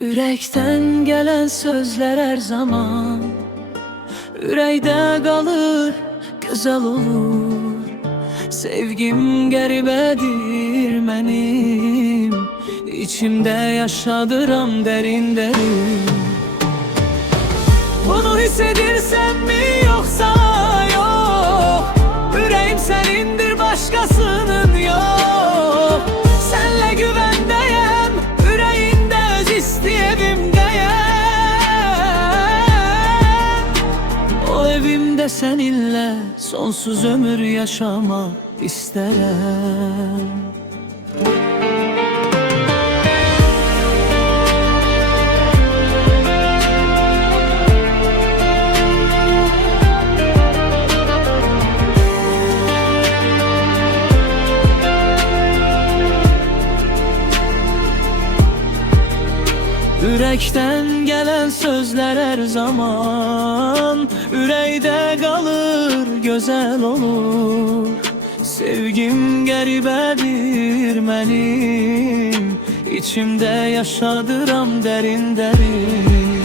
Ürəkdən gələn sözlər hər zaman ürəkdə qalır, gözəl olur. Sevgim qəribədir mənim, içimdə yaşadıram dərin dərin. Bunu hiss edirsənmi yoxsa yox? Ürəyim sənindir, başqasının yox. Sənlə güvəndəyəm, ürəyində öz istəyevimdəyəm. O evimdə səninlə sonsuz ömür yaşamaq istərəm. Ürəkdən gələn sözlər hər zaman ürəkdə qalır, gözəl olur. Sevgim qəribədir mənim, içimdə yaşadıram dərin dərin.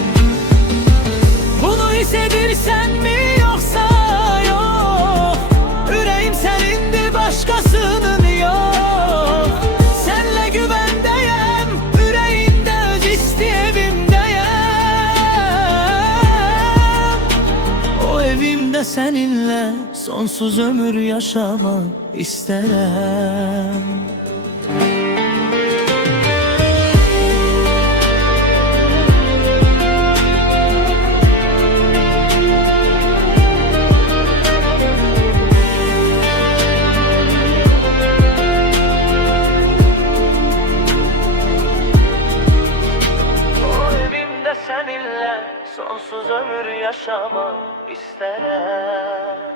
Bunu hiss edirsənmi yoxsa yox? Ürəyim sənindir, başqasının yox. Sənlə güvəndəyəm, ürəyində öz istəyevimdəyəm. O evimdə səninlə sonsuz ömür yaşamaq istərəm. Seninle sonsuz ömür yaşamak isterim.